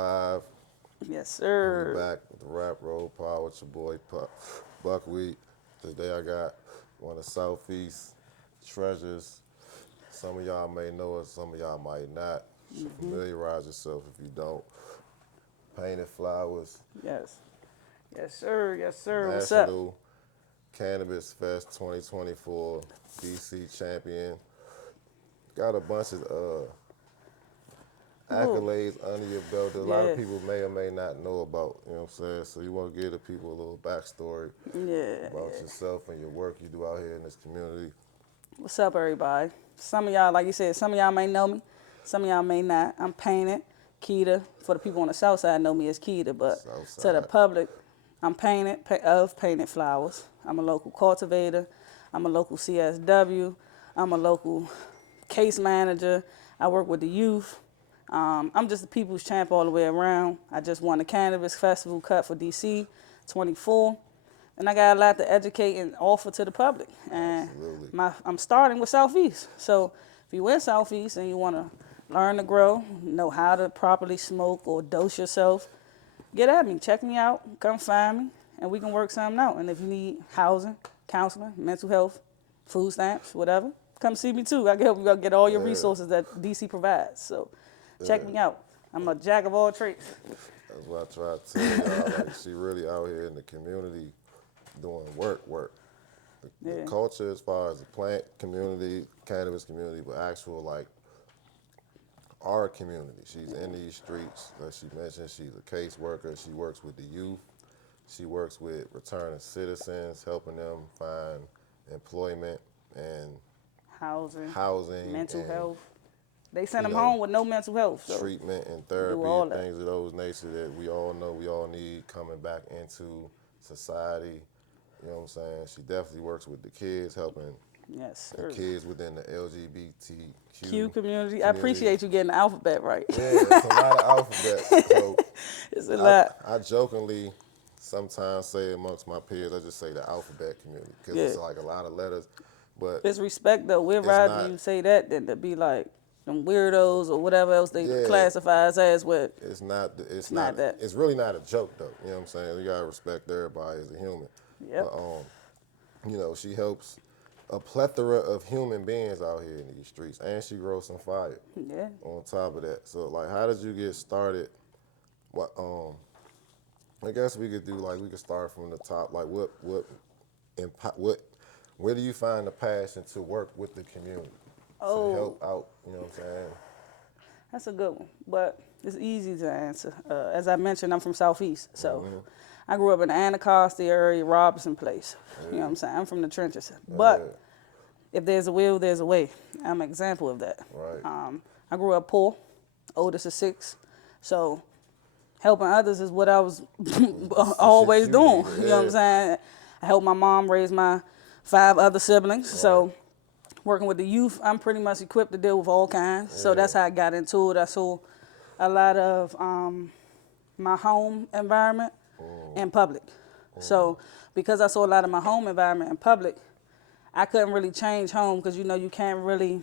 live. Yes, We sir. back with the Rap Roll Pod with your boy Buckwheat. Today I got one of Southeast treasures. Some of y'all may know it, some of y'all might not. Familiarize yourself if you don't. Painted Flowers, Yes. Yes, sir. Yes, sir. What's up? National Cannabis Fest 2024, DC champion. Got a bunch of Ooh, accolades under your belt that a lot of yeah. people may or may not know about. You know what I'm saying? So you want to give the people a little backstory Yeah, about yeah. yourself and your work you do out here in this community. What's up, everybody? Some of y'all, like you said, some of y'all may know me. Some of y'all may not. I'm Painted. Keita. For the people on the south side know me as Keita, but to the Southside. public, I'm Painted of Painted Flowers. I'm a local cultivator. I'm a local CSW. I'm a local case manager. I work with the youth. I'm just a people's champ all the way around. I just won the Cannabis Festival cut for DC 24. And I got a lot to educate and offer to the public. And Absolutely. I'm starting with Southeast. So if you in Southeast and you want to learn to grow, know how to properly smoke or dose yourself, get at me. Check me out. Come find me, and we can work something out. And if you need housing, counseling, mental health, food stamps, whatever, come see me too. I can help you get all your Yeah, resources that DC provides. So check yeah. me out. I'm a jack of all trades. That's what I try to tell y'all. Like, she really out here in the community doing work. The Yeah. culture as far as the plant community, cannabis community, but actual like our community. She's in these streets. Like she mentioned, she's a caseworker. She works with the youth. She works with returning citizens, helping them find employment and housing Mental and, health. They send you them know, home with no mental health. So treatment and do therapy all and that. things of those nature that we all know we all need coming back into society. You know what I'm saying? She definitely works with the kids, helping Yes, the sir. kids within the LGBTQ Q community. I community. appreciate you getting the alphabet right. Yeah, it's a lot of alphabets. So It's a I, lot. I jokingly sometimes say amongst my peers, I just say the alphabet community because Yeah. it's like a lot of letters, but It's respect though. We'd it's rather not. you say that than to be like them weirdos or whatever else they Yeah, classify us as with. it's not. It's It's not not. that. It's really not a joke though. You know what I'm saying? You gotta respect everybody as a human. Yep. But she helps a plethora of human beings out here in these streets, and she grows some fire Yeah. on top of that. So like, how did you get started? What I guess we could do like we could start from the top. Like what where do you find the passion to work with the community to Oh, help out? You know what I'm saying? that's a good one. But it's easy to answer. As I mentioned, I'm from Southeast. So I grew up in the Anacostia area, Robinson Place. You know what I'm saying? I'm from the trenches. Yeah, But if there's a will, there's a way. I'm an example of that. right. I grew up poor, oldest of six. So helping others is what I was The shit always you doing. needed. You know what I'm saying? I helped my mom raise my 5 other siblings. Right. So working with the youth, I'm pretty much equipped to deal with all kinds. So Yeah. that's how I got into it. I saw a lot of my home environment in public. So because I saw a lot of my home environment in public, I couldn't really change home because you can't really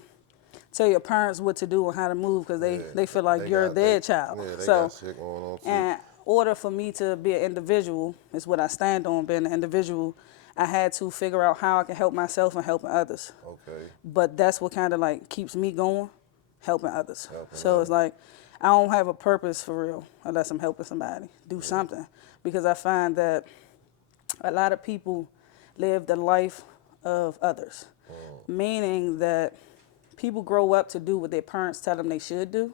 tell your parents what to do and how to move because Yeah. they feel like you're their child. Yeah, they So got shit going on too. in order for me to be an individual, is what I stand on, being an individual, I had to figure out how I can help myself and helping others. Okay. But that's what kind of like keeps me going, helping others. Helping So others. it's like I don't have a purpose for real unless I'm helping somebody do something. Because I find that a lot of people live the life of others, meaning that people grow up to do what their parents tell them they should do,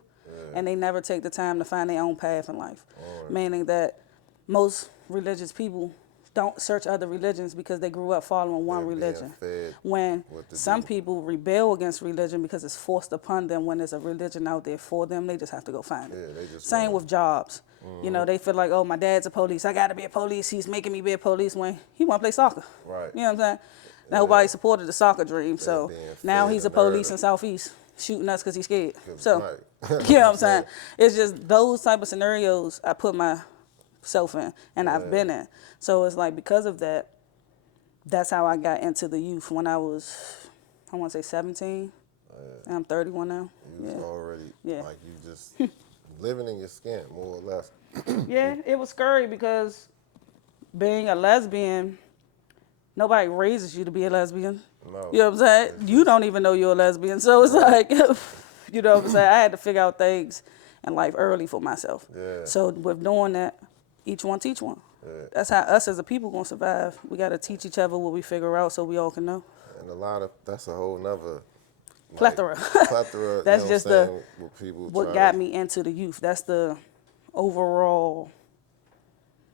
and they never take the time to find their own path in life. Meaning that most religious people don't search other religions because they grew up following one They're being religion. fed When what to some do. people rebel against religion because it's forced upon them when there's a religion out there for them, they just have to go find it. Yeah, they just Same wanna- with jobs. They feel like, oh, my dad's a police. I got to be a police. He's making me be a police when he want to play soccer. Right. You know what I'm saying? Nobody supported the soccer dream. So being now fed he's a a police narrative. in Southeast shooting us because he's scared. 'Cause- So, right. you know what I'm saying? It's just those type of scenarios I put myself in and I've been in. So it's like because of that, that's how I got into the youth when I was, I want to say 17. And I'm 31 now. You was Yeah. already Yeah. like you just living in your skin, more or less. Yeah, it was scary because being a lesbian, nobody raises you to be a lesbian. No, You know what I'm saying? it's You just don't even know you're a lesbian. So it's right. like, you know what I'm saying? I had to figure out things in life early for myself. Yeah, So with doing that, each one teach one. yeah. That's how us as a people gonna survive. We gotta teach each other what we figure out so we all can know. And a lot of that's a whole nother like Plethora. plethora. You know That's what I'm just the saying? With people what trying to got me into the youth. That's the overall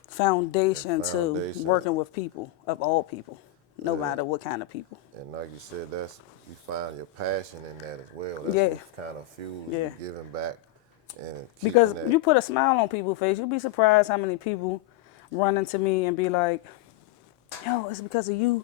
that foundation to foundation. working with people of all people, no Yeah. matter what kind of people. And like you said, that's you find your passion in that as well. That's Yeah, what kind of fuels yeah. you giving back and keeping Because that. you put a smile on people's face, you'll be surprised how many people run into me and be like, yo, it's because of you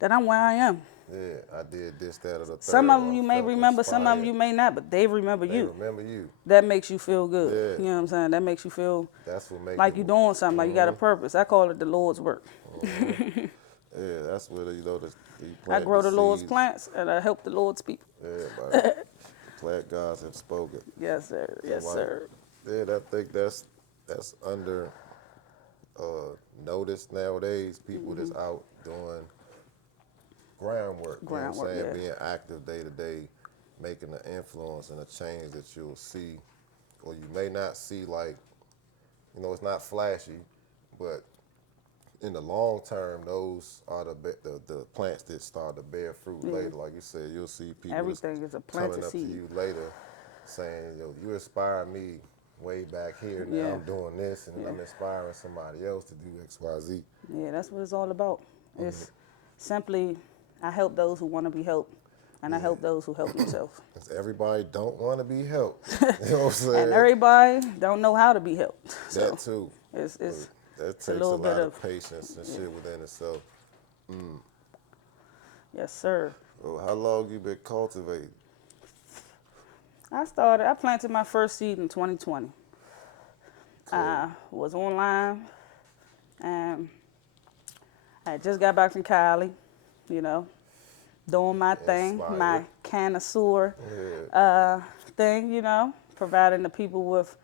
that I'm where I am. Yeah, I did this, that, or the Some third, of them or you may felt remember, some of them inspired. you may not, but they remember They you. remember you. That makes you feel good. Yeah, You know what I'm saying? That makes you feel that's what make like it. you're doing something, like you got a purpose. I call it the Lord's work. Yeah, that's what you I plant grow the the Lord's seeds. plants and I help the Lord's people. Yeah, but plant gods have spoken. Yes, sir. So Yes, sir. yeah, I think that's under notice nowadays. People that's out doing groundwork. You know what I'm Groundwork, saying? yeah. Being active day to day, making an influence and a change that you'll see, or you may not see. Like, it's not flashy, but in the long term, those are the plants that start to bear fruit Yeah. later. Like you said, you'll see people that's Everything is a planted coming up to seed. you later saying, yo, you inspired me way back here. Now Yeah. I'm doing this, and then Yeah. I'm inspiring somebody else to do X, Y, Z. Yeah, that's what it's all about. It's simply, I help those who want to be helped, and I help those who help themselves. 'Cause everybody don't want to be helped. You know what I'm saying? And everybody don't know how to be helped. That So too. it's But that it's a takes a little bit lot of, of patience and shit within itself. yes, sir. Well, how long you been cultivating? I planted my first seed in 2020. I was online, and I just got back from Cali, doing my thing, Inspired. my connoisseur Yeah. thing, providing the people with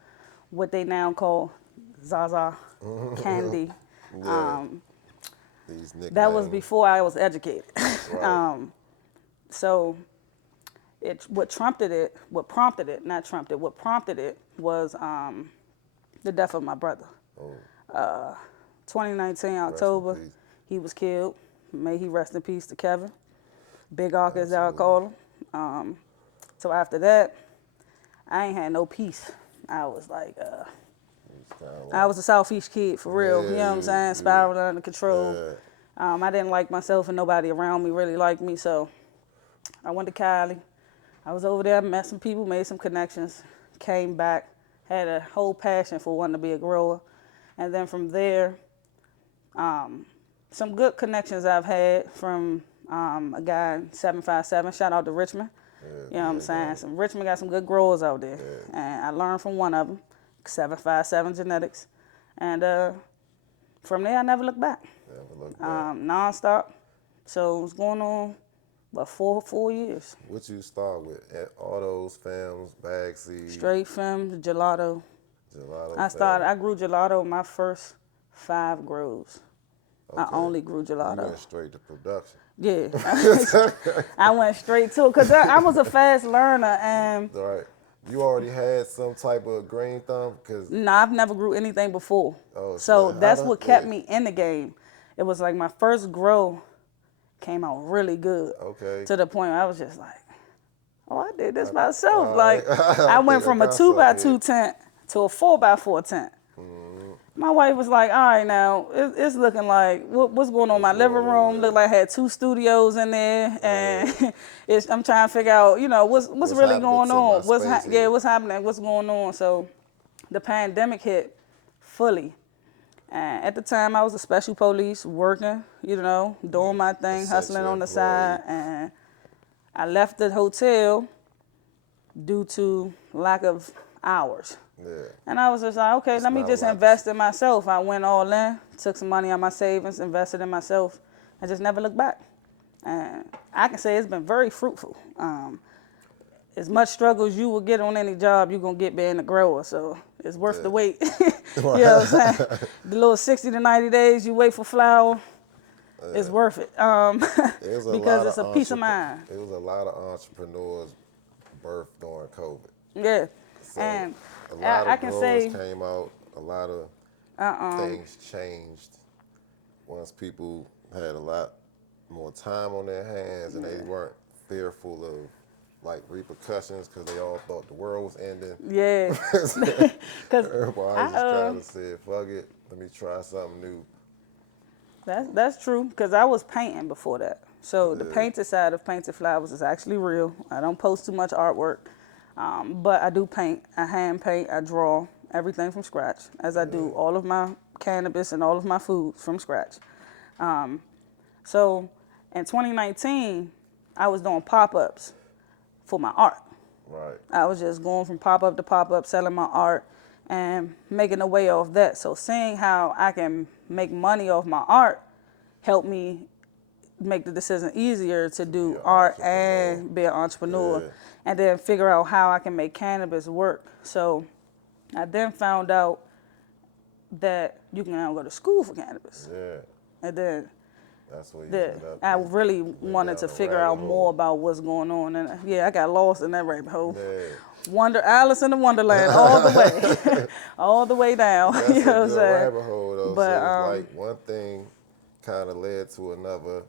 what they now call Zaza candy. Yeah. These nicknames. That was before I was educated. Right. So what prompted it was the death of my brother. Oh, 2019 rest in October, peace. he was killed. May he rest in peace to Kevin. Big Ark, as y'all call him. So after that, I ain't had no peace. I was like, It's kinda I was a Southeast kid for real. You know what I'm saying? Spiraling under control. Yeah. I didn't like myself and nobody around me really liked me. So I went to Cali. I was over there, met some people, made some connections, came back, had a whole passion for wanting to be a grower. And then from there, some good connections I've had from a guy in 757. Shout out to Richmond. You know what I'm saying? Richmond got some good growers out there. And I learned from one of them, 757 Genetics. And from there, I never looked back. Never look back. Nonstop. So it was going on, about 4 years. What you start with? Autos, films, bag seeds, Straight from gelato. gelato. I grew gelato my first 5 grows. I Okay. only grew You gelato. went straight to production. Yeah. I went straight to it because I was a fast learner and All right. You already had some type of green thumb? Cause I've never grew anything before. Oh, So so that's how what the- kept yeah. me in the game. It was like my first grow came out really good. Okay. To the point where I was just like, oh, I did this myself. all Like, right. I went think I from a got 2x2 something tent to a 4x4 tent. My wife was like, all right, now, it's looking like, what's going on in my living room? Looked like I had 2 studios in there. And I'm trying to figure out, what's really happening going to on? my space here? What's happening? What's going on? So the pandemic hit fully. And at the time, I was a special police working, doing my thing, hustling on the side. And I left the hotel due to lack of hours. Yeah. And I was just like, okay, let me not just like invest in myself. I went all in, took some money out of my savings, invested in myself, and just never looked back. And I can say it's been very fruitful. as much struggle as you will get on any job, you're going to get being a grower. So it's worth the wait. You know what I'm saying? The little 60 to 90 days you wait for flower, it's worth it. Because it's a peace of mind. It was a lot of entrepreneurs birthed during COVID. Yeah. So And a lot I of can growers say, came out. A lot of things changed once people had a lot more time on their hands and they weren't fearful of like repercussions because they all thought the world was ending. yeah. Because Everybody just kind of said, "Fuck it, let me try something new." That's true, because I was painting before that. So the painted side of Painted Flowers is actually real. I don't post too much artwork, but I do paint. I hand paint, I draw everything from scratch, as I do all of my cannabis and all of my food from scratch. So in 2019, I was doing pop-ups for my art. Right. I was just going from pop-up to pop-up, selling my art and making a way off that. So seeing how I can make money off my art helped me make the decision easier to do art and be an entrepreneur. Yeah. And then figure out how I can make cannabis work. So I then found out that you can now go to school for cannabis. Yeah. And then That's what you that ended up I with. really wanted down to the figure rabbit out hole. more about what's going on. And yeah, I got lost in that rabbit hole. Yeah. Alice in the Wonderland all the way, all the way down. That's You know what a I'm good saying? rabbit hole though. But So it's like one thing kind of led to another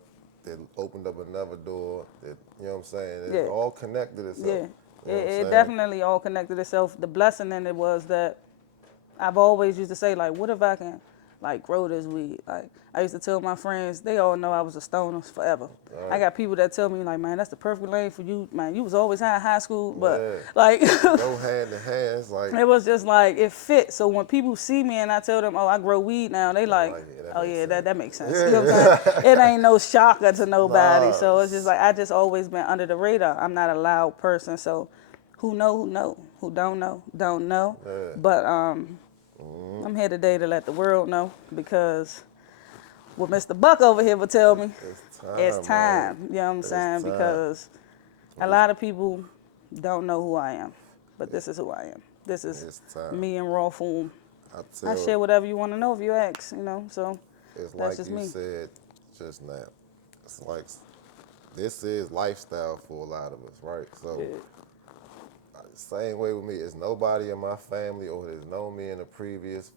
that opened up another door. That you know what I'm saying? It's Yeah. all connected itself. yeah, You know what I'm it saying? definitely all connected itself. The blessing in it was that I've always used to say, like, what if I can, like, grow this weed? Like, I used to tell my friends, they all know I was a stoner forever. Right. I got people that tell me, like, man, that's the perfect lane for you. Man, you was always high in high school, but, Yeah. like, Go hand in hand. It's like, it was just, like, it fit. So when people see me and I tell them, oh, I grow weed now, they like, yeah, that oh, makes yeah, sense. that makes sense. You know what I'm saying? It ain't no shocker to nobody. Nah. So it's just like, I just always been under the radar. I'm not a loud person. So who know. Who don't know, don't know. Yeah. But I'm here today to let the world know, because what Mr. Buck over here would tell me, it's time. man. You know what I'm saying? time. Because a lot of people don't know who I am, but this is who I am. This is It's time. me in raw form. I I tell share whatever you want to know if you ask, you know. So it's that's like just you me. said just now. It's like this is lifestyle for a lot of us, right? So same way with me. It's nobody in my family or that's known me in a previous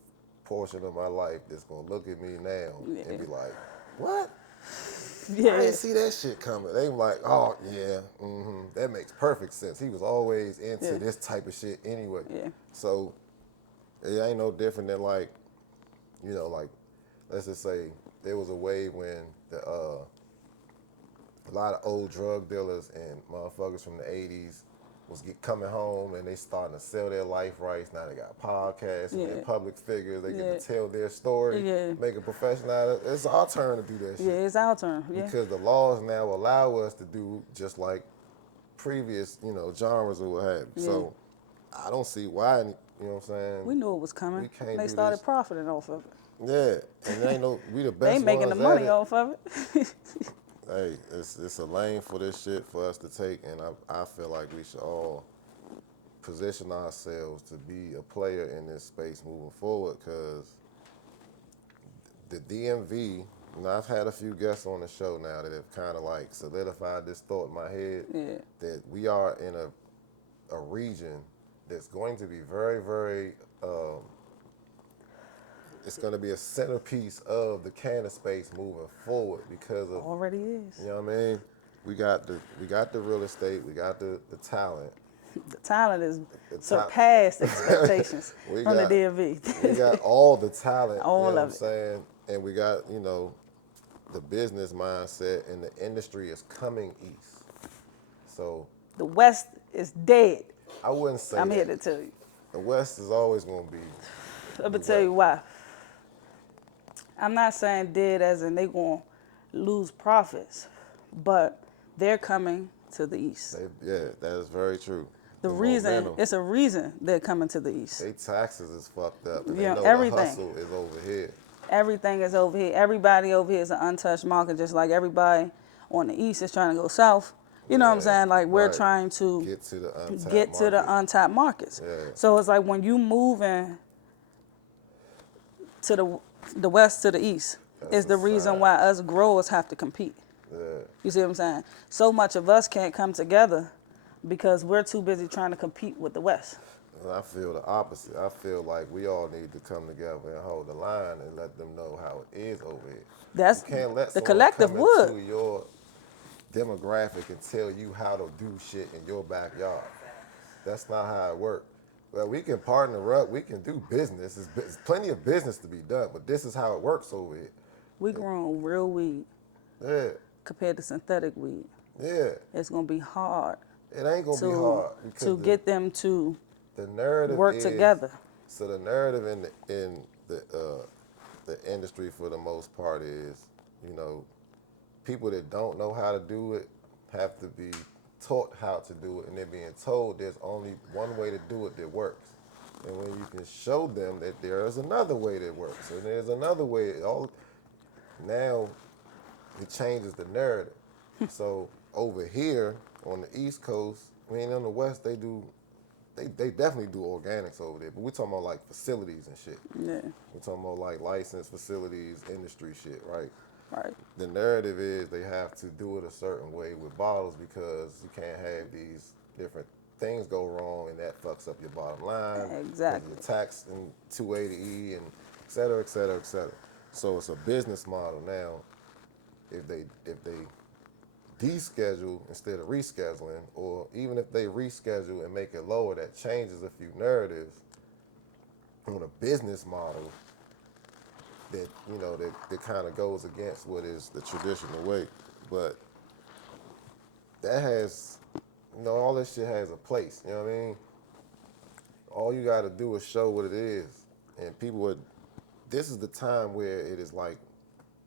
portion of my life that's gonna look at me now and be like, "What? I Yeah, didn't see that shit coming." They were like, "Oh yeah, that makes perfect sense. He was always into this type of shit anyway." Yeah. So it ain't no different than like, you know, like let's just say there was a wave when a lot of old drug dealers and motherfuckers from the 80s was coming home and they starting to sell their life rights. Now they got podcasts and they're public figures. They get to tell their story, make a profession out of it. It's our turn to do that shit. Yeah, it's our turn. Yeah. Because the laws now allow us to do just like previous, you know, genres or what have you. So I don't see why, you know what I'm saying? We knew it was coming. We can't They do started this. profiting off of it. Yeah, and they ain't no, we the best They making the ones money at it. off of it. Hey, it's a lane for this shit for us to take, and I feel like we should all position ourselves to be a player in this space moving forward, because the DMV, and I've had a few guests on the show now that have kind of like solidified this thought in my head, that we are in a region that's going to be very, very, it's going to be a centerpiece of the cannabis space moving forward because of, Already is. you know what I mean? We got the real estate, we got the talent. The talent is surpassed expectations We from got- the DMV. We got all the talent, All you know of what I'm saying? And we got, you know, the business mindset, and the industry is coming east. So The West is dead. I wouldn't say I'm that. here to tell you. The West is always going to be. I'm gonna tell you why. I'm not saying dead as in they gonna lose profits, but they're coming to the east. Yeah, that is very true. The reason, momentum, it's a reason they're coming to the east. they taxes is fucked up, and You they know, know everything. the hustle is over here. Everything is over here. Everybody over here is an untouched market, just like everybody on the east is trying to go south. You know what I'm Right, saying? Like we're right. trying to Get to the untapped get to market. the untapped markets. Yeah. So it's like when you moving to the west to the east That's is a the reason sign. why us growers have to compete. Yeah. You see what I'm saying? So much of us can't come together because we're too busy trying to compete with the west. And I feel the opposite. I feel like we all need to come together and hold the line and let them know how it is over here. You That's can't let the someone collective come would. into your demographic and tell you how to do shit in your backyard. That's not how it works. Well, we can partner up. We can do business. There's plenty of business to be done, but this is how it works over here. We growing real weed Yeah, compared to synthetic weed. yeah. It's gonna be hard It ain't gonna be to hard because to get them to the narrative work is together. so the narrative in the industry for the most part is, you know, people that don't know how to do it have to be taught how to do it, and they're being told there's only one way to do it that works. And when you can show them that there is another way that works, and there's another way, now it changes the narrative. So over here on the East Coast, I mean on the West, they definitely do organics over there, but we're talking about like facilities and shit. Yeah, We're talking about like licensed facilities, industry shit, right? right. The narrative is they have to do it a certain way with bottles because you can't have these different things go wrong and that fucks up your bottom line. Exactly. You're taxed in 280E and et cetera, et cetera, et cetera. So it's a business model now. If they deschedule instead of rescheduling, or even if they reschedule and make it lower, that changes a few narratives on a business model that that kind of goes against what is the traditional way. But that has, all this shit has a place. You know what I mean? All you got to do is show what it is, and people would. This is the time where it is like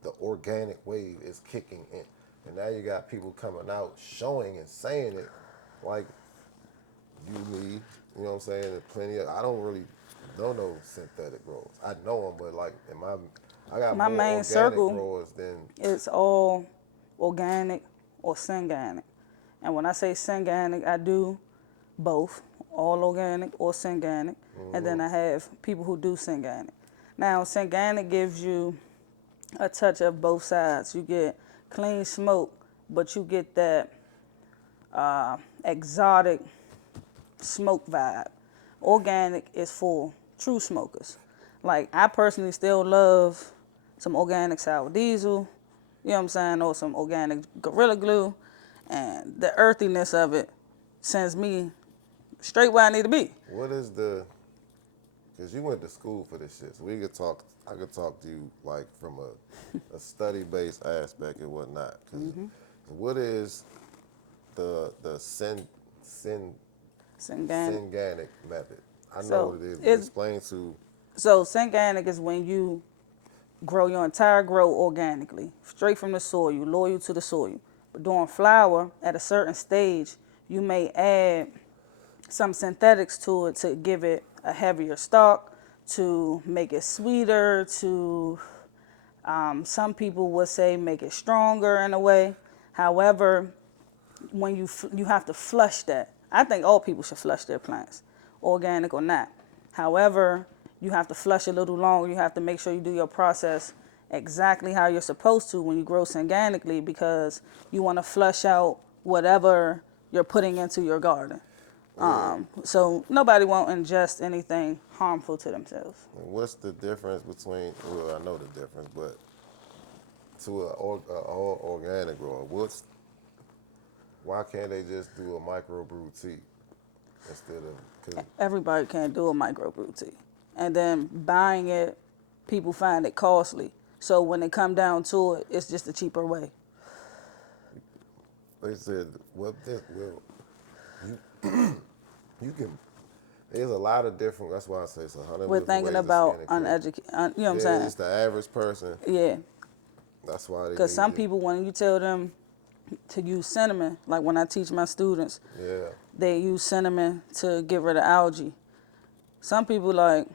the organic wave is kicking in, and now you got people coming out showing and saying it, like you, me. You know what I'm saying? And plenty of. I don't really know no synthetic growers. I know them, but like I got My more main organic circle growers than. is all organic or synganic. And when I say synganic, I do both, all organic or synganic. And then I have people who do synganic. Now, synganic gives you a touch of both sides. You get clean smoke, but you get that exotic smoke vibe. Organic is for true smokers. Like I personally still love some organic sour diesel, you know what I'm saying, or some organic Gorilla Glue, and the earthiness of it sends me straight where I need to be. What is the? Because you went to school for this shit, so we could talk. I could talk to you like from a study-based aspect and whatnot. Because what is the Synganic. synganic method? I know So what it is. But it's explain to. so synganic is when you grow your entire grow organically, straight from the soil, you loyal to the soil. But during flower, at a certain stage, you may add some synthetics to it to give it a heavier stalk, to make it sweeter, to some people would say make it stronger in a way. However, when you have to flush that. I think all people should flush their plants, organic or not. However, you have to flush a little longer. You have to make sure you do your process exactly how you're supposed to when you grow synganically, because you want to flush out whatever you're putting into your garden. So nobody won't ingest anything harmful to themselves. And what's the difference between? Well, I know the difference, but to a all organic grower, why can't they just do a microbrew tea instead of? Cause Everybody can't do a microbrew tea. And then buying it, people find it costly. So when it come down to it, it's just a cheaper way. they said, you can. There's a lot of different. That's why I say it's 100 We're different thinking ways of about skinning cream. uneducated, you know what I'm Yeah, saying? it's the average person. Yeah, That's why they. because some need it. people, when you tell them to use cinnamon, like when I teach my students, Yeah. they use cinnamon to get rid of algae. Some people like,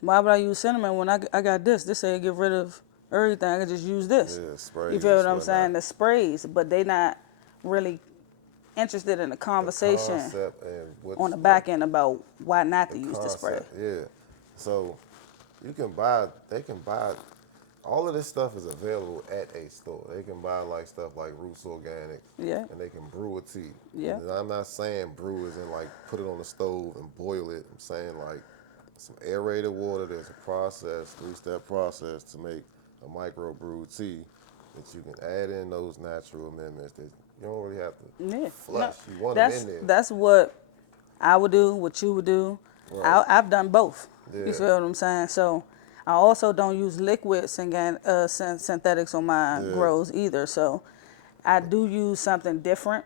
why would I use cinnamon when I got this? This say get rid of everything. I can just use this. Yeah, sprays You feel what and I'm saying? whatnot. The sprays, but they not really interested in the the conversation concept and what's on the like back end about why not the to use the spray. concept. Yeah. So they can buy, all of this stuff is available at a store. They can buy like stuff like Roots Organics, Yeah. and they can brew a tea. Yeah. And I'm not saying brew is in like put it on the stove and boil it. I'm saying like some aerated water. There's a process, 3-step process to make a microbrewed tea that you can add in those natural amendments that you don't really have to Yeah. No, flush. You want them in there. that's what I would do, what you would do. Right. I've done both. You Yeah. feel what I'm saying? So I also don't use liquid synthetics on my Yeah. grows either. So I do use something different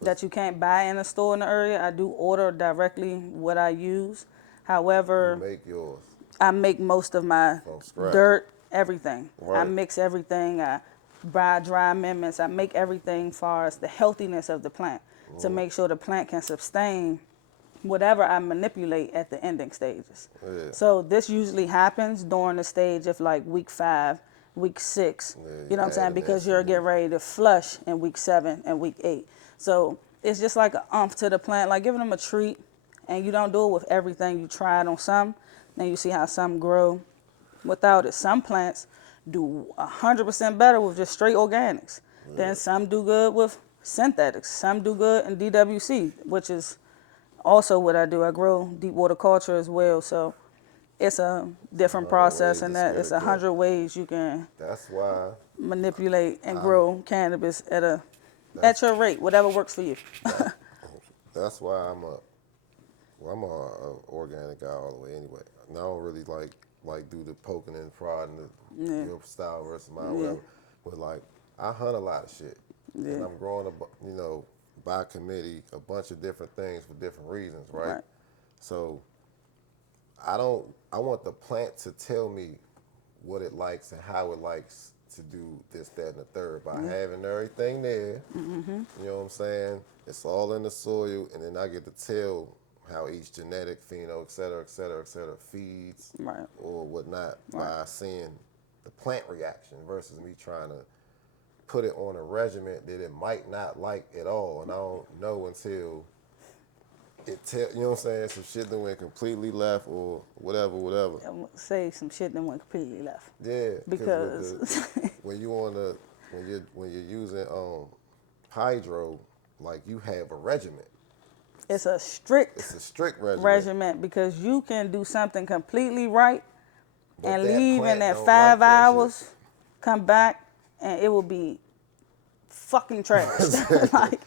that you can't buy in a store in the area. I do order directly what I use. You However, make yours I make most of my from scratch. dirt, everything. I Right. mix everything. I buy dry amendments. I make everything as far as the healthiness of the plant to make sure the plant can sustain whatever I manipulate at the ending stages. Yeah. So this usually happens during the stage of like week 5, week 6. Yeah, You know what I'm saying? adding in Because some you're new- getting ready to flush in week 7 and week 8. So it's just like a umph to the plant, like giving them a treat. And you don't do it with everything. You try it on some, then you see how some grow without it. Some plants do 100% better with just straight organics. Then some do good with synthetics. Some do good in DWC, which is also what I do. I grow deep water culture as well. So it's a different 100 process, ways and to that skin it's a cat. 100 ways you can That's why manipulate and grow cannabis at your rate, whatever works for you. that's why I'm a organic guy all the way anyway. And I don't really like do the poking and prodding Yeah. your style versus mine, Yeah. whatever. But like I hunt a lot of shit, and Yeah. I'm growing by committee a bunch of different things for different reasons, right? Right. So I want the plant to tell me what it likes and how it likes to do this, that, and the third by having everything there. You know what I'm saying? It's all in the soil, and then I get to tell how each genetic, pheno, et cetera, et cetera, et cetera, feeds Right. or whatnot by seeing the plant reaction versus me trying to put it on a regimen that it might not like at all, and I don't know until you know what I'm saying? Some shit that went completely left or whatever. I'm gonna say some shit that went completely left. Yeah, Because when you're using hydro, like you have a regimen. it's a strict It's a strict regimen. regimen because you can do something completely right But and that leave in plant that don't 5 like that hours, shit. come back, and it will be fucking trash. Like,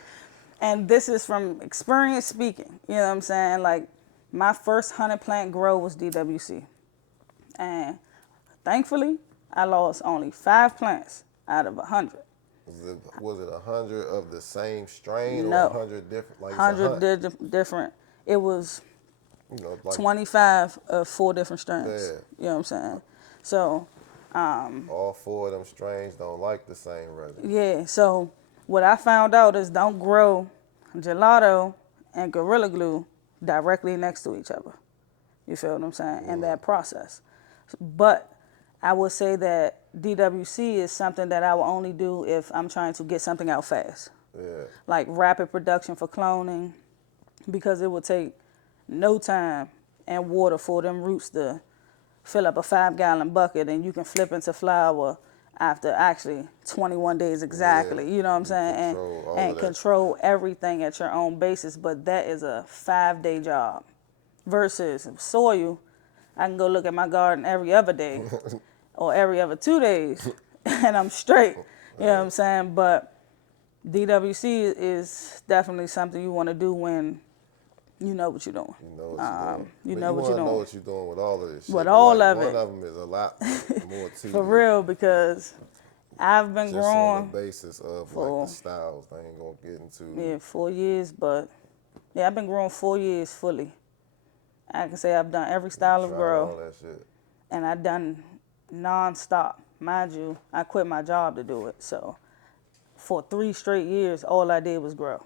and this is from experience speaking. You know what I'm saying? Like, my first 100 plant grow was DWC. And thankfully, I lost only 5 plants out of 100. Was it 100 of the same strain No. or 100 different? Like it's a 100 hunt, different. It was you know, like 25 of 4 different strains. Yeah. You know what I'm saying? So, all 4 of them strains don't like the same regimen. yeah. So, what I found out is don't grow gelato and Gorilla Glue directly next to each other. You feel what I'm saying? In that process. But I would say that DWC is something that I will only do if I'm trying to get something out fast. Yeah. Like rapid production for cloning, because it would take no time and water for them roots to fill up a 5-gallon bucket, and you can flip into flower after actually 21 days exactly. Yeah. You know what I'm saying? Control all And of that. control everything at your own basis. But that is a 5-day job. Versus soil, I can go look at my garden every other day or every other 2 days, and I'm straight. You know what I'm saying? But DWC is definitely something you want to do when you know what you're doing. You know what you're doing. You But know what wanna you're know doing. what you're doing with all of this shit. With But all like, of it. One of them is a lot more tedious. For real, because I've been Just on growing the basis of for- like the styles. I ain't gonna get into. 4 years, but yeah, I've been growing 4 years fully. I can say I've done every style of tried grow, all that shit. and I've done non-stop. Mind you, I quit my job to do it. So for 3 straight years, all I did was grow.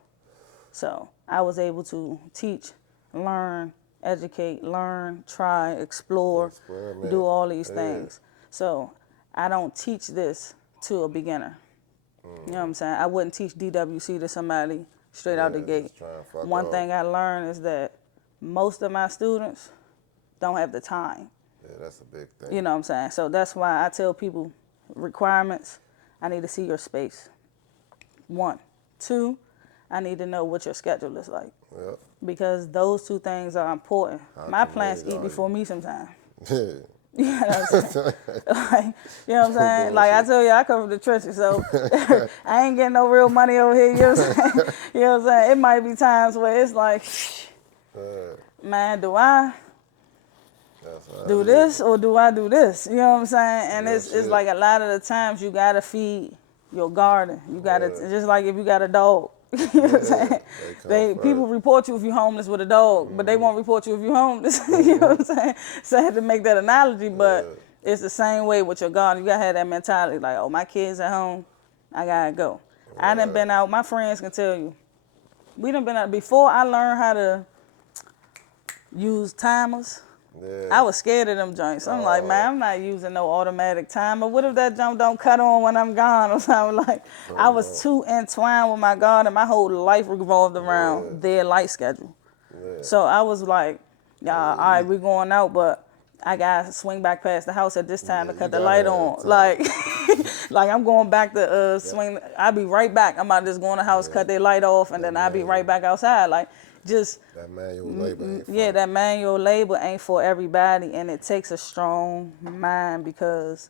So I was able to teach, learn, educate, learn, try, explore, Experiment. do all these Yeah. things. So I don't teach this to a beginner. You know what I'm saying? I wouldn't teach DWC to somebody straight out the gate. Just trying to fuck One off. thing I learned is that most of my students don't have the time. Yeah, that's a big thing. You know what I'm saying? So that's why I tell people requirements, I need to see your space. 1. 2, I need to know what your schedule is like. Yep. Because those 2 things are important. How My plants committed eat are before me sometimes. Yeah. You know what I'm saying? Like, you know what I'm saying? No Like I bullshit. tell you, I cover the trenches, so I ain't getting no real money over here. You know what I'm saying? You know what I'm saying? It might be times where it's like, man, do I That's how do it this is. or do I do this? You know what I'm saying? And Real it's shit. like a lot of the times you gotta feed your garden. You gotta Yeah. just like if you got a dog. You know what I'm saying? They come People first. report you if you're homeless with a dog, but they won't report you if you're homeless. You know what I'm saying? So I had to make that analogy, but it's the same way with your garden. You gotta have that mentality, like, oh, my kids at home, I gotta go. I done been out. My friends can tell you, we done been out before I learned how to use timers. Yeah. I was scared of them joints. I'm like, man, I'm not using no automatic timer. What if that jump don't cut on when I'm gone or something? Like, I was too entwined with my garden. My whole life revolved around their light schedule. Yeah. So I was like, all right, we going out, but I got to swing back past the house at this time to you cut the gotta light have on. time. Like, like I'm going back to swing. I'll be right back. I'm about to just go in the house, cut their light off, and then I'll be right back outside. Like, just That manual labor ain't fun. yeah, that manual labor ain't for everybody, and it takes a strong mind because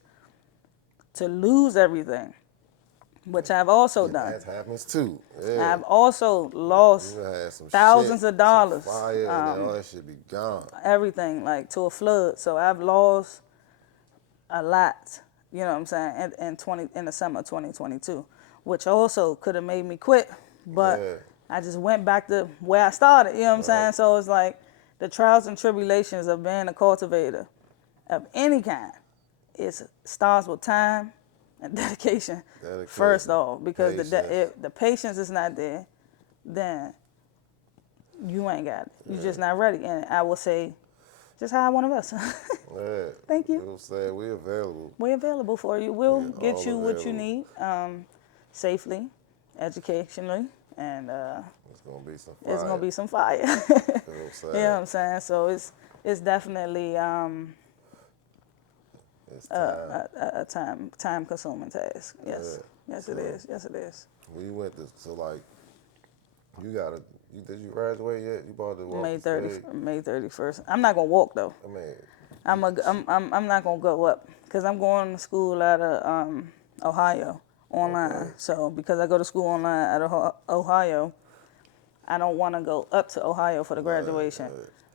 to lose everything, which I've also done. That happens too. Yeah. I've also lost You done had some thousands shit, of dollars, some fire, and then all that shit be gone. everything, like to a flood. So I've lost a lot, you know what I'm saying, in the summer of 2022, which also could have made me quit, but Yeah. I just went back to where I started, you know what I'm saying? So it's like the trials and tribulations of being a cultivator of any kind, it starts with time and dedication. First off, because the patience is not there, then you ain't got it. You're just not ready. And I will say, just hire one of us. Yeah. Thank you. You know what I'm saying? We available. We're available for you. We'll We're get all you what you available. need, safely, educationally, and It's gonna be some fire. it's gonna be some fire. You know what I'm saying? You know what I'm saying? So it's definitely It's time. a time consuming task. Yes, yes it So- is. Yes it is. When you went to, so like, did you graduate yet? You about to walk May the 30, stage? May 31st. I'm not gonna walk though. I mean, I'm not gonna go up because I'm going to school out of Ohio online. Okay. So because I go to school online out of Ohio, I don't want to go up to Ohio for the graduation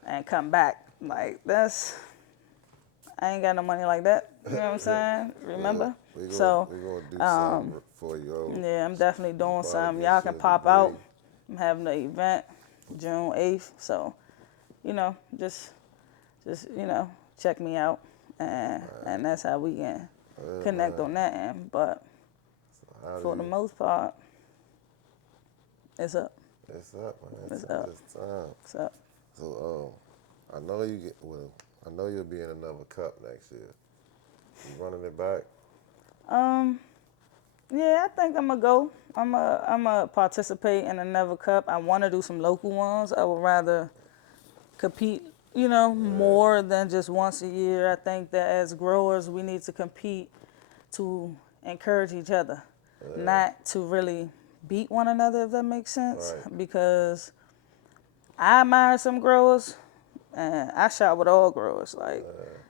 and come back. Like I ain't got no money like that. You know what I'm saying? Remember? we gonna So do something for you. yeah, I'm definitely doing probably something. get Y'all you can a pop degree. out. I'm having an event June 8th. So, just check me out, and that's how we can connect on that end. But for the most part, it's up. It's up, man. It's up. It's time. It's up. So, I know I know you'll be in another cup next year. You running it back? Yeah, I think I'm gonna go. I'm gonna participate in another cup. I want to do some local ones. I would rather compete, more than just once a year. I think that as growers, we need to compete to encourage each other, not to really beat one another, if that makes sense. Right. Because I admire some growers, and I shop with all growers. Like,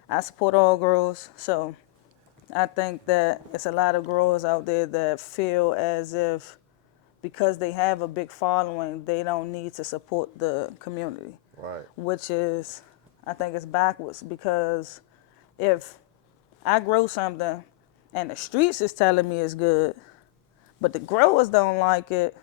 I support all growers. So I think that it's a lot of growers out there that feel as if because they have a big following, they don't need to support the community. Right. Which is, I think it's backwards, because if I grow something and the streets is telling me it's good, but the growers don't like it,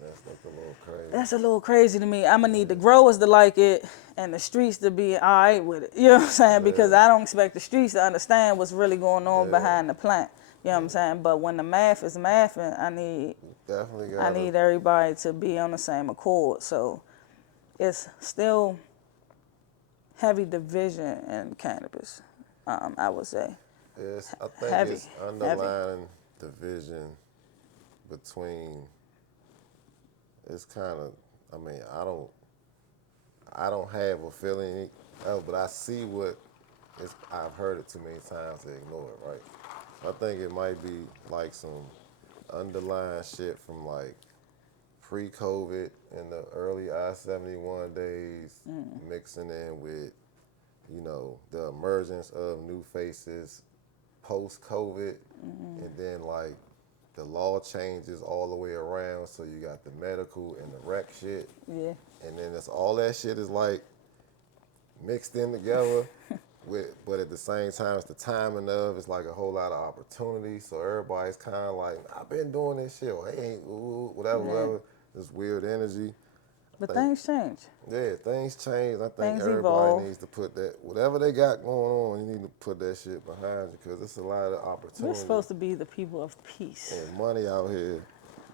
That's like a little crazy. that's a little crazy to me. I'm gonna need the growers to like it and the streets to be all right with it. You know what I'm saying? Because I don't expect the streets to understand what's really going on behind the plant. You know what I'm saying? But when the math is mathing, I need everybody to be on the same accord. So it's still heavy division in cannabis, I would say. Yes, I think Heavy, it's underlying division between it's kind of, I mean, I don't have a feeling else, but I see what I've heard it too many times to ignore it, right? I think it might be like some underlying shit from like pre-COVID in the early I-71 days, mixing in with, you know, the emergence of new faces post-COVID, and then like the law changes all the way around, so you got the medical and the rec shit, Yeah. and then it's all that shit is like mixed in together. But at the same time, it's the timing of it's like a whole lot of opportunity. So everybody's kind of like, I've been doing this shit, or hey, ooh, whatever. This weird energy. But things change. Yeah, things change. I think Things everybody evolve. needs to put that, whatever they got going on, you need to put that shit behind you, because it's a lot of We're opportunity supposed to be the people of peace. and money out here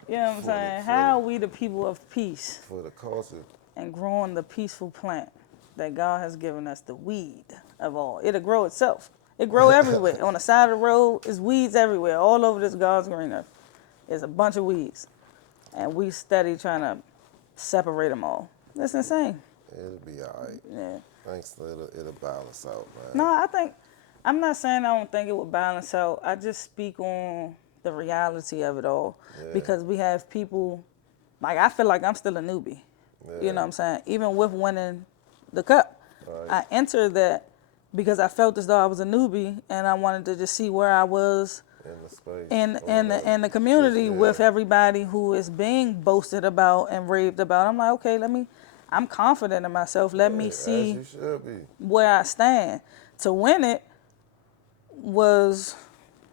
You know what I'm saying? How are we the people of peace for the culture. and growing the peaceful plant that God has given us, the weed of all? It'll grow itself. It grow everywhere. On the side of the road, there's weeds everywhere. All over this God's green earth. There's a bunch of weeds. And we steady trying to separate them all. That's insane. It'll be all right. Yeah. Thanks, it'll balance out, man. No, I'm not saying I don't think it would balance out. I just speak on the reality of it all. Yeah. Because we have people, like, I feel like I'm still a newbie. Yeah. You know what I'm saying? Even with winning the cup. Right. I entered that because I felt as though I was a newbie and I wanted to just see where I was In the space. in the community Yeah. with everybody who is being boasted about and raved about. I'm like, okay, I'm confident in myself. Let me see As you should be. where I stand. To win it was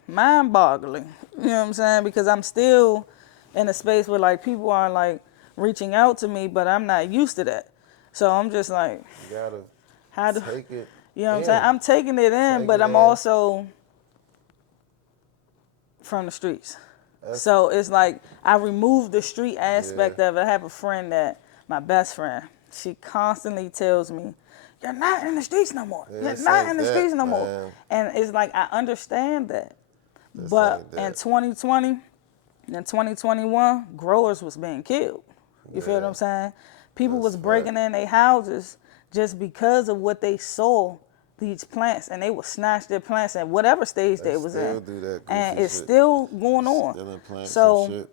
mind-boggling. You know what I'm saying? Because I'm still in a space where like people are like reaching out to me, but I'm not used to that. So I'm just like, You gotta how do take it. you know what I'm in. saying? I'm taking it in, Take but it I'm in. also from the streets. So it's like I removed the street aspect of it. I have a friend my best friend, she constantly tells me, "You're not in the streets no more. Yeah, You're this not ain't in the that, streets no man. more." And it's like I understand that. This But ain't that. in 2020 and 2021, growers was being killed. You feel what I'm saying? People That's was breaking in their houses just because of what they saw these plants, and they would snatch their plants at whatever stage they was still in. do that And goofy it's shit. still going on. Stealing plants So and shit.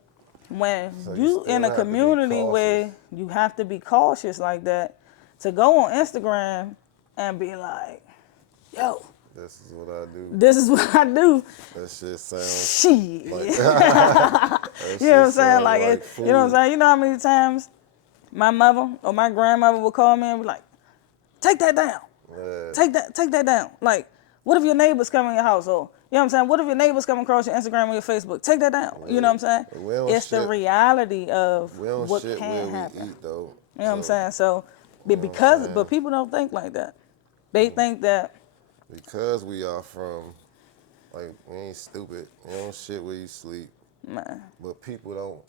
when So you you still in a have to be community where cautious. you have to be cautious like that, to go on Instagram and be like, yo, This is what I do. this is what I do. That shit sounds Shit. like You know what I'm saying? Like, you know what I'm food. saying? You know how many times my mother or my grandmother would call me and be like, take that down. Yeah. Take that down. Like, what if your neighbors come in your house? Or, you know what I'm saying? What if your neighbors come across your Instagram or your Facebook? Take that down. You know what I'm saying? We don't It's the shit- reality of We don't what shit can where happen. we eat, though. You know what I'm saying? So, what I'm saying? but people don't think like that. They think that, Because we are from, like, we ain't stupid. We don't shit where you sleep. man, But people don't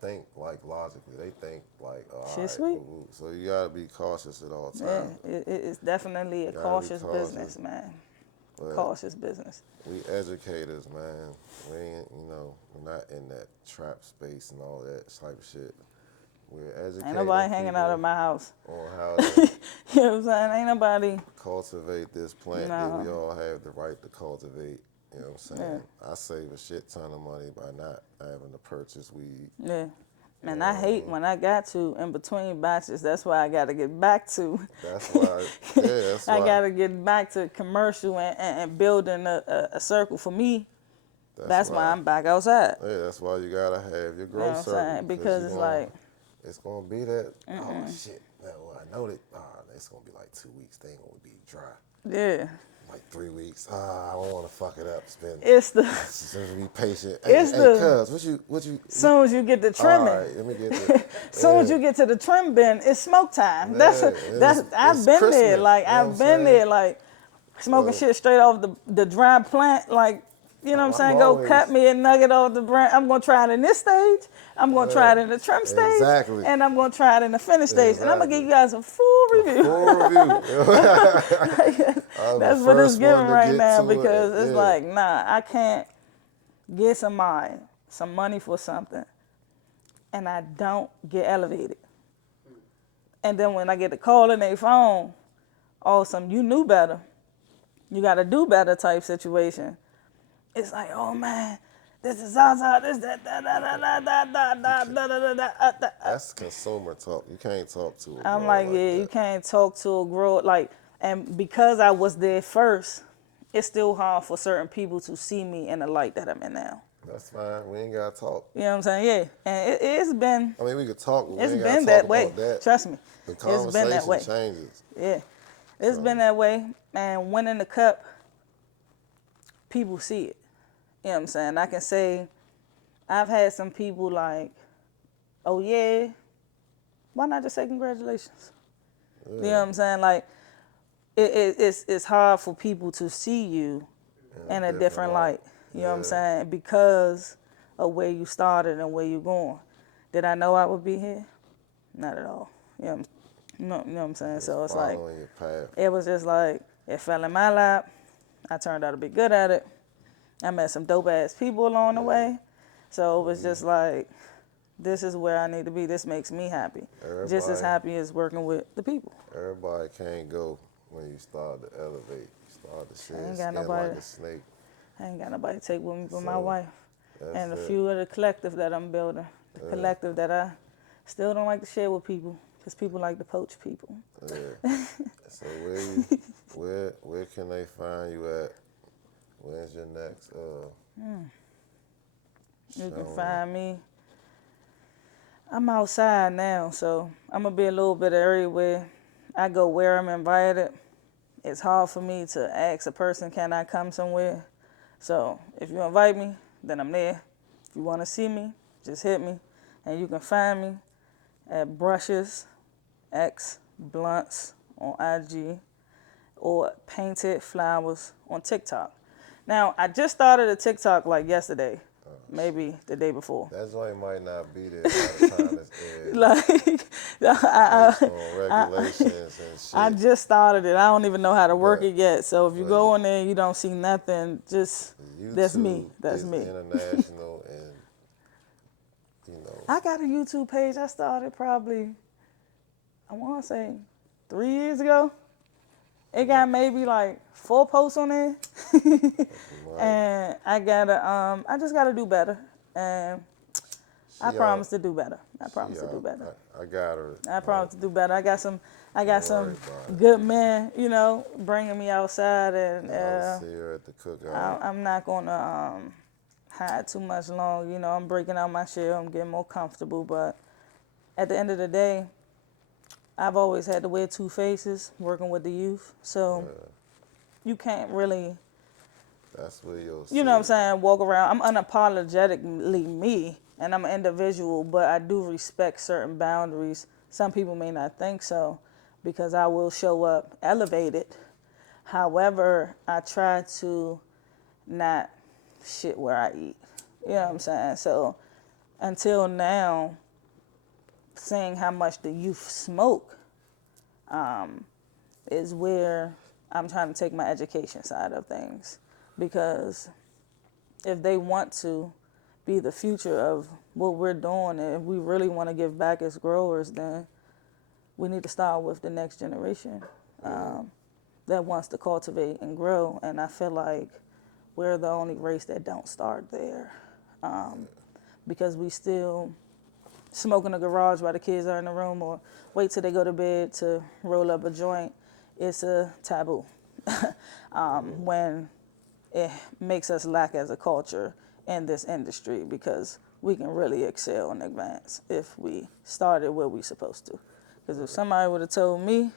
think, like, logically. They think, like, oh, Shit all right, sweet. woo-woo. So you gotta be cautious at all yeah, times. it's definitely a Gotta be cautious cautious. business, man. But Cautious business. we educators, man. We ain't, we're not in that trap space and all that type of shit. We're educating Ain't nobody hanging out people at my house. on how to You know what I'm saying? Ain't nobody. cultivate this plant that we No. all have the right to cultivate. You know what I'm saying? I save a shit ton of money by not having to purchase weed. Yeah. Man, I hate when I got to in between batches. That's why I got to get back to. That's why, that's I why. got to get back to commercial and building a circle. For me, that's why I'm back outside. Yeah, that's why you gotta have your You know growth what I'm circle. saying? Because it's like, it's gonna be that. Oh shit! Now I know that. It's gonna be like 2 weeks. They ain't gonna be dry. yeah. Like 3 weeks. I don't want to fuck it up. It's the Just be patient. It's hey, the- cuz, what you? soon as you get the trimming. All right, let me get the. Soon as you get to the trim bin, it's smoke time. That's I've it's been there. Christmas, Like you know I've what I'm been saying? there. Like smoking shit straight off the dry plant. Like you know what I'm saying? Go always- cut me a nugget off the brand. I'm gonna try it in this stage. I'm gonna try it in the trim stage. Exactly. And I'm gonna try it in the finish stage. And I'm gonna give you guys a full review. Full review. That's what it's giving right now because it's like, nah, I can't get some money for something and I don't get elevated. And then when I get the call in their phone, awesome, you knew better. You got to do better type situation. It's like, oh man, this is Zaza, this that da da da da da da da da da da da. That's consumer talk. You can't talk to a I'm grower like, like yeah, you that. can't talk to a grower like, and because I was there first, it's still hard for certain people to see me in the light that I'm in now. That's fine. We ain't gotta talk. You know what I'm saying? Yeah, and it's been I mean, we could talk, but we it's ain't gotta been talk that way. about that. Trust me, The it's been that conversation way. changes. Yeah, it's been So that way. And winning the cup, people see it. You know what I'm saying? I can say I've had some people like, oh yeah, why not just say congratulations? You know what I'm saying? Like it's hard for people to see you in a different light. You know what I'm Yeah. saying? Because of where you started and where you're going. Did I know I would be here? Not at all. You know what I'm saying? Just So it's like, following your path. it was just like, it fell in my lap. I turned out to be good at it. I met some dope ass people along the way. So it was just like, this is where I need to be. This makes me happy. Just as Everybody, happy as working with the people. everybody can't go when you start to elevate. You start to I shed ain't got skin nobody. like a snake. I ain't got nobody to take with me but my So wife. that's And a it. few of the collective that I'm building. The collective that I still don't like to share with people because people like to poach people. Yeah. So where can they find you at? When's your next You can showing? find me. I'm outside now, so I'm going to be a little bit everywhere. I go where I'm invited. It's hard for me to ask a person, can I come somewhere? So if you invite me, then I'm there. If you want to see me, just hit me. And you can find me at Brushes X Blunts on IG or Painted Flowers on TikTok. Now, I just started a TikTok like yesterday, maybe the day before. That joint might not be there by the time it's aired. Like, Based on regulations and I shit. just started it. I don't even know how to work But it yet. So if you but go on there and you don't see nothing, just, that's me. YouTube That's is me. international and I got a YouTube page. I started probably, I want to say 3 years ago. It got maybe like 4 posts on there. like And I just gotta do better. And I she promise to do better. I promise she to do better. I got her. I promise to do better. I got Don't some worry about it. good men, bringing me outside, and I'll see her at the cookout. I'm not gonna hide too much long. I'm breaking out my shell. I'm getting more comfortable, but at the end of the day, I've always had to wear 2 faces working with the youth. So you can't really, That's where you'll see you know what I'm it. saying, walk around. I'm unapologetically me, and I'm an individual, but I do respect certain boundaries. Some people may not think so because I will show up elevated. However, I try to not shit where I eat. You know what I'm saying? So until now, seeing how much the youth smoke is where I'm trying to take my education side of things. Because if they want to be the future of what we're doing, and if we really want to give back as growers, then we need to start with the next generation that wants to cultivate and grow. And I feel like we're the only race that don't start there, because we still smoke in the garage while the kids are in the room, or wait till they go to bed to roll up a joint. It's a taboo when it makes us lack as a culture in this industry, because we can really excel and advance if we started where we supposed to. Because if somebody would have told me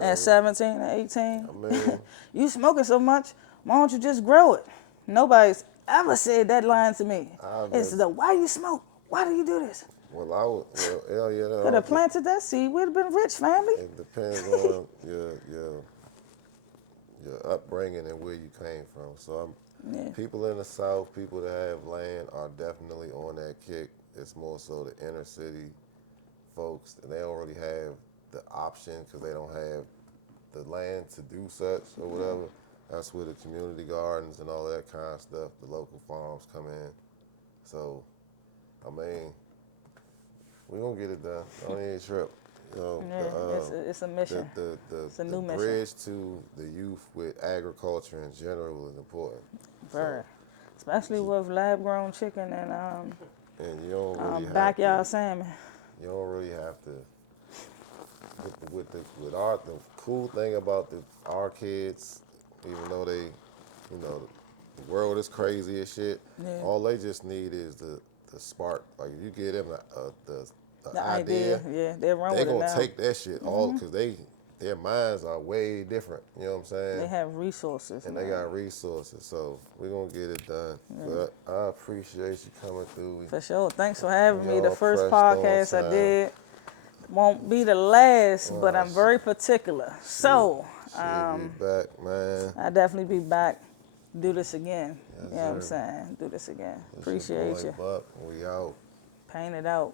at 17 or 18, I mean, you smoking so much, why don't you just grow it? Nobody's ever said that line to me. It's the, why you smoke? Why do you do this? well, hell yeah, that Could have planted that seed, we'd have been rich, family. it depends on your upbringing and where you came from. So Yeah. people in the South, people that have land are definitely on that kick. It's more so the inner city folks, and they don't really have the option because they don't have the land to do such or whatever. That's where the community gardens and all that kind of stuff, the local farms come in. So, I mean, we gonna get it done. Don't even trip. You know, Yeah, it's a mission. It's a new mission. bridge to the youth with agriculture in general is important. Very. Especially with lab-grown chicken and And you don't really have backyard to, salmon. you don't really have to. The cool thing about our kids, even though they, you know, the world is crazy as shit. Yeah. All they just need is the spark. Like if you give them the idea, yeah, they'll run they with it gonna now. take that shit all because their minds are way different. You know what I'm saying? They have resources. And now. they got resources, so we're gonna get it done. But I appreciate you coming through. For sure. Thanks for having me. The Y'all first pressed on podcast I time. did won't be the last, but I'm shit. very particular. So She'll be back, man. I'll definitely be back. Do this again. Yes, You know what I'm sir. saying? Do this again. It's your Appreciate boy you. Buck. We out. Paint it out.